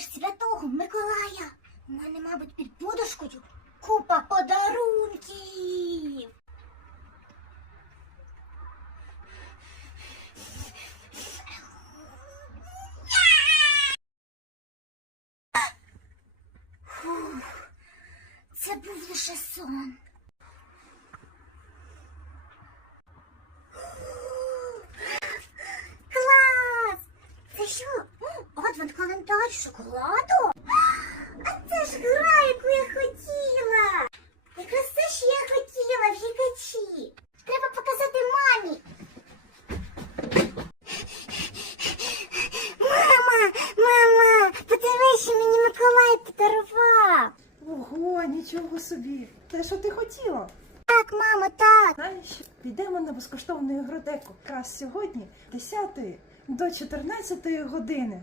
ж святого Миколая. У мене, мабуть, під подушкою купа подарунків. Фух, це був лише сон. Клас! Це що? Адвент шоколаду? А це ж гра, яку я хотіла. Якраз те, що я хотіла в гігачі. Треба показати мамі. Мама, мама, подивись, що мені Миколай подарував. Ого, нічого собі. Те, що ти хотіла. Так, мамо, так. Знаєш, підемо на безкоштовну ігротеку якраз сьогодні, з 10 до 14 години.